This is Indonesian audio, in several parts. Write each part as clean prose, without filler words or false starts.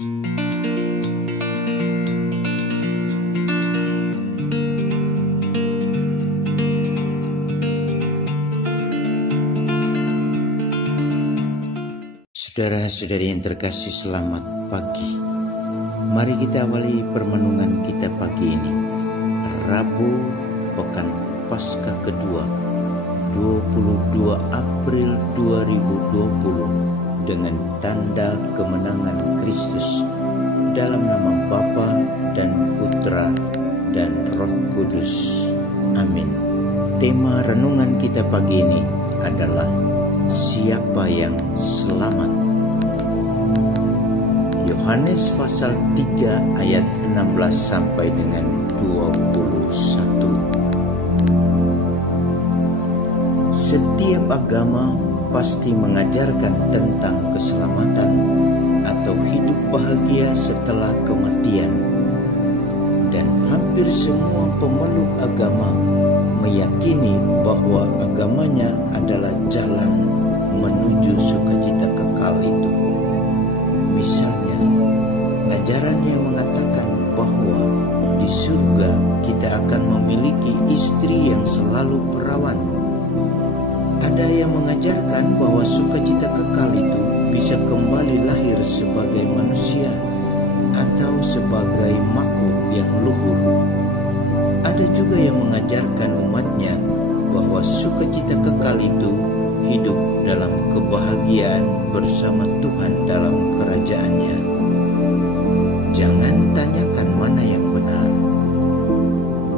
Saudara-saudari yang terkasih, selamat pagi. Mari kita awali permenungan kita pagi ini, Rabu Pekan Paskah kedua, 22 April 2020, dengan tanda kemenangan Kristus, dalam nama Bapa dan Putra dan Roh Kudus. Amin. Tema renungan kita pagi ini adalah siapa yang selamat. Yohanes pasal 3 ayat 16 sampai dengan 21. Setiap agama pasti mengajarkan tentang keselamatan atau hidup bahagia setelah kematian. Dan hampir semua pemeluk agama meyakini bahwa agamanya adalah jalan menuju sukacita kekal itu. Misalnya, ajarannya mengatakan bahwa di surga kita akan memiliki istri yang selalu perawan. Ada yang mengajarkan bahwa sukacita kekal itu bisa kembali lahir sebagai manusia atau sebagai makhluk yang luhur. Ada juga yang mengajarkan umatnya bahwa sukacita kekal itu hidup dalam kebahagiaan bersama Tuhan dalam kerajaannya. Jangan tanyakan mana yang benar,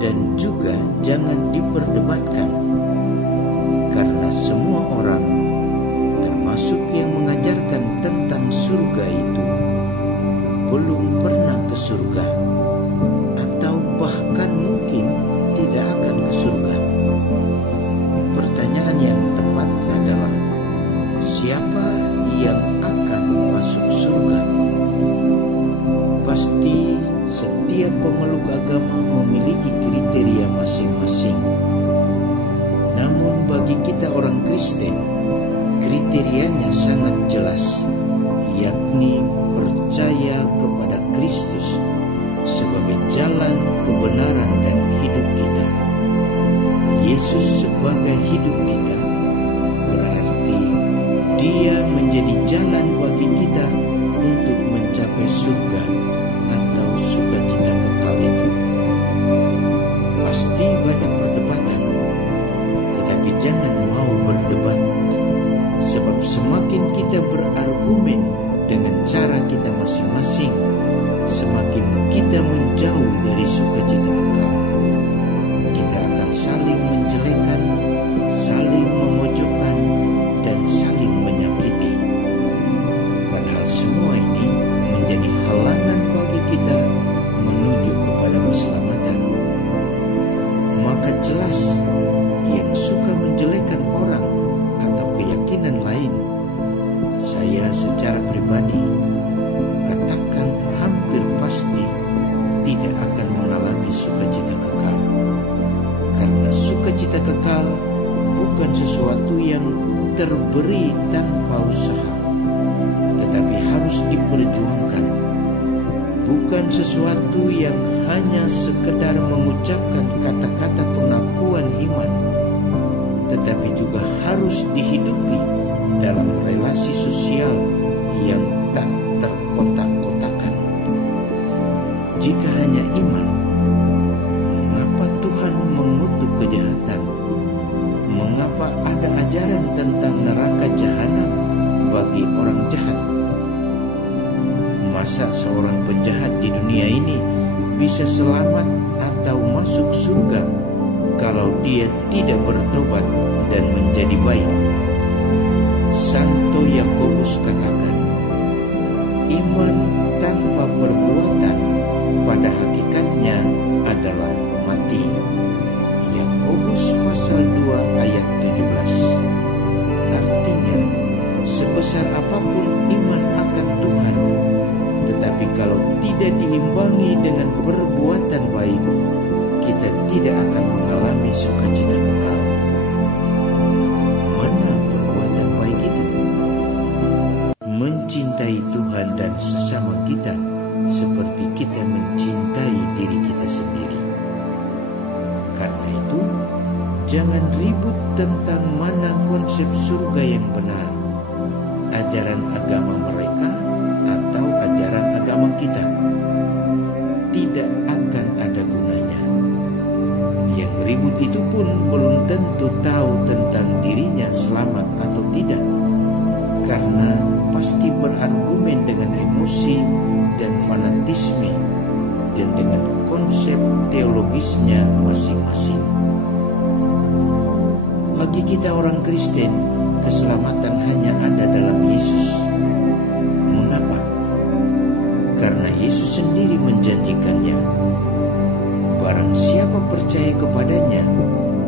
dan juga jangan diperdebatkan, karena semua orang, termasuk yang mengajarkan tentang surga itu, belum pernah ke surga, atau bahkan mungkin tidak akan ke surga. Pertanyaan yang tepat adalah, siapa yang akan masuk surga? Pasti setiap pemeluk agama memiliki kriteria masing-masing. Namun bagi kita orang Kristen, kriterianya sangat jelas, yakni percaya kepada Kristus sebagai jalan kebenaran dan hidup kita. Yesus sebagai hidup kita, berarti Dia menjadi jalan bagi kita untuk mencapai surga atau sukacita kekal itu. Pasti banyak perdebatan, tetapi jangan mau berdebat, sebab semakin kita berargumen dengan cara kita masing-masing, semakin kita menjauh dari sukacita kekal. Kita akan saling menjelekan, saling memojokkan, dan saling menyakiti. Padahal semua ini menjadi halangan bagi kita menuju kepada keselamatan. Maka jelas yang suka menjelekan orang atau keyakinan lain, saya secara pribadi katakan hampir pasti tidak akan mengalami sukacita kekal. Karena sukacita kekal bukan sesuatu yang terberi tanpa usaha, tetapi harus diperjuangkan. Bukan sesuatu yang hanya sekedar mengucapkan kata-kata pengakuan iman, tetapi juga harus dihidupi dalam relasi sosial yang tak terkotak-kotakan. Jika hanya iman, mengapa Tuhan mengutuk kejahatan? Mengapa ada ajaran tentang neraka jahanam bagi orang jahat? Masa seorang penjahat di dunia ini bisa selamat atau masuk surga kalau dia tidak bertobat dan menjadi baik? Santo Yakobus katakan, iman tanpa perbuatan pada hakikatnya adalah mati. Yakobus pasal 2 ayat 17. Artinya, sebesar apapun iman akan Tuhan, tetapi kalau tidak diimbangi dengan perbuatan baik, kita tidak akan mengalami sukacita kekal. Mana perbuatan baik itu? Mencintai Tuhan dan sesama kita seperti kita mencintai diri kita sendiri. Karena itu, jangan ribut tentang mana konsep surga yang benar, ajaran agama mereka atau ajaran agama kita. Tidak akan ada gunanya. Yang ribut itu pun belum tentu tahu tentang dirinya selamat atau tidak, karena pasti berargumen dengan emosi dan fanatisme dan dengan konsep teologisnya masing-masing. Bagi kita orang Kristen, keselamatan hanya ada dalam Yesus. Mengapa? Karena Yesus sendiri menjanjikannya. Barang siapa percaya kepadanya,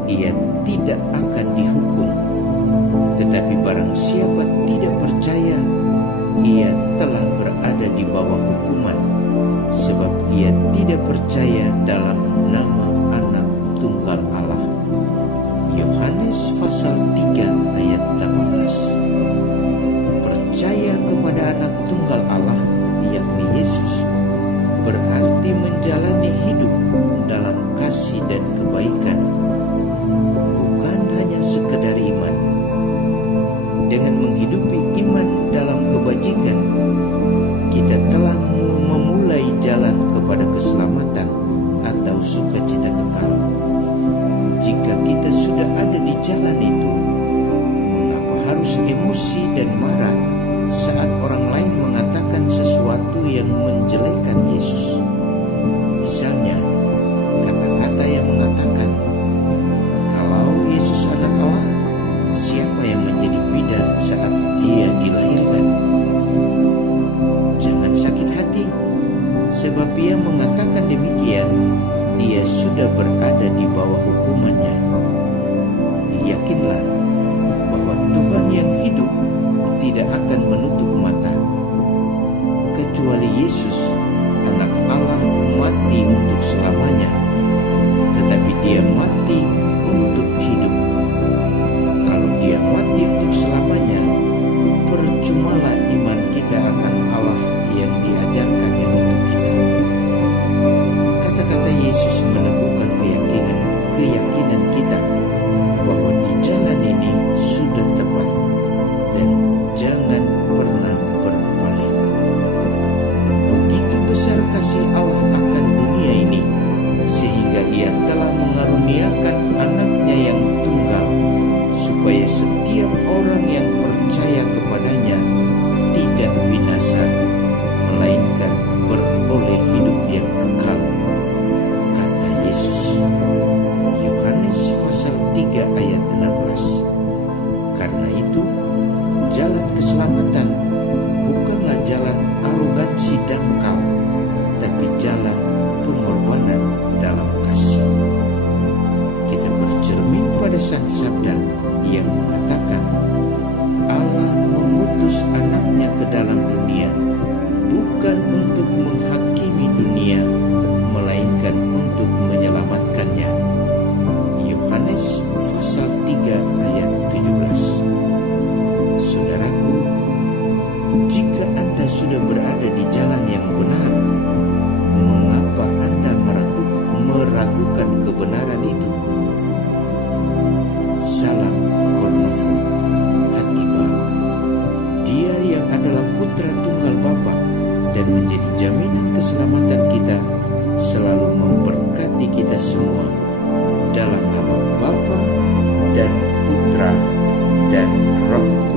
ia tidak akan dihukum. Tetapi barang siapa tidak percaya, ia telah berada di bawah hukuman, sebab ia tidak percaya dalam nama Anak Tunggal Allah. Yohanes pasal 3 ayat 18. Percaya kepada Anak Tunggal Allah, yakni Yesus, berarti menjalani hidup dalam kasih dan kebaikan, bukan hanya sekedar iman. Dengan menghidupi iman dalam kebajikan, kita telah memulai jalan kepada keselamatan atau sukacita kekal. Jika kita sudah ada di jalan itu, mengapa harus emosi dan marah saat orang lain mengatakan sesuatu yang menjelekan Yesus? Misalnya, kata-kata yang mengatakan, "Kalau Yesus anak Allah, siapa yang menjadi bidan saat dia dilahirkan?" Jangan sakit hati, sebab yang mengatakan demikian, dia sudah berada di bawah hukumannya. Yakinlah bahwa Tuhan yang hidup tidak akan menutup mata. Kecuali Yesus, Anak Allah, mati untuk selamanya, tetapi dia mati untuk hidup. Kalau dia mati untuk selamanya, percumalah iman kita akan Allah yang diajarkannya untuk kita. Kata-kata Yesus meneguhkan keyakinan kita bahwa di jalan ini sudah tepat dan jangan pernah berpaling. Begitu besar kasih Allah akan dunia ini, sehingga ia telah mengaruniakan anaknya yang tunggal, supaya setiap orang yang percaya kepadanya tidak binasa, melainkan beroleh hidup yang kekal, kata Yesus. Yohanes pasal 3 ayat 16. Karena itu, jalan keselamatan bukanlah jalan arogansi dangkal, tapi jalan pengorbanan dalam kasih. Kita bercermin pada Sang Sabda yang mengatakan, Allah mengutus anaknya ke dalam dunia, bukan untuk menghakimi dunia, melainkan untuk menyelamatkannya. Yohanes pasal 3 ayat 17. Saudaraku, jika Anda sudah berada di jalan yang benar, mengapa Anda meragukan kebenaran itu? Salam Kornovo, hati baru. Dia yang adalah putra tunggal Bapa dan menjadi jaminan keselamatan kita, selalu memberkati kita semua dalam nama Bapa dan Putra dan Roh